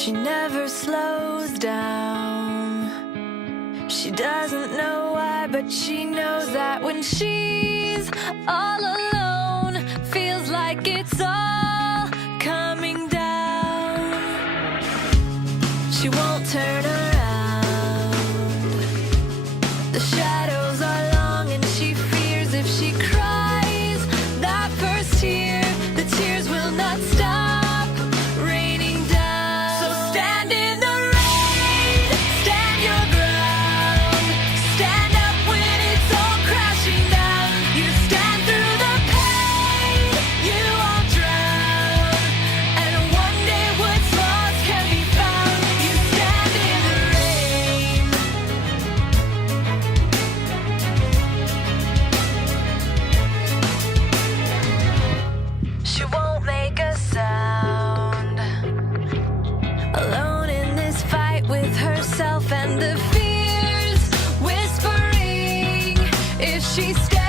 She never slows down. She doesn't know why, but she knows that when she's all alone, feels like it's all coming down. She won't turn around. The shadows are long and she fears if she cries that first tear, the tears will not stop raining down. So stand in the rain, stand your ground, stand up when it's all crashing down. You stand through the pain, you won't drown, and one day what's lost can be found. You stand in the rain. She won't make a sound, alone in this fight with herself and the fears whispering if she stays.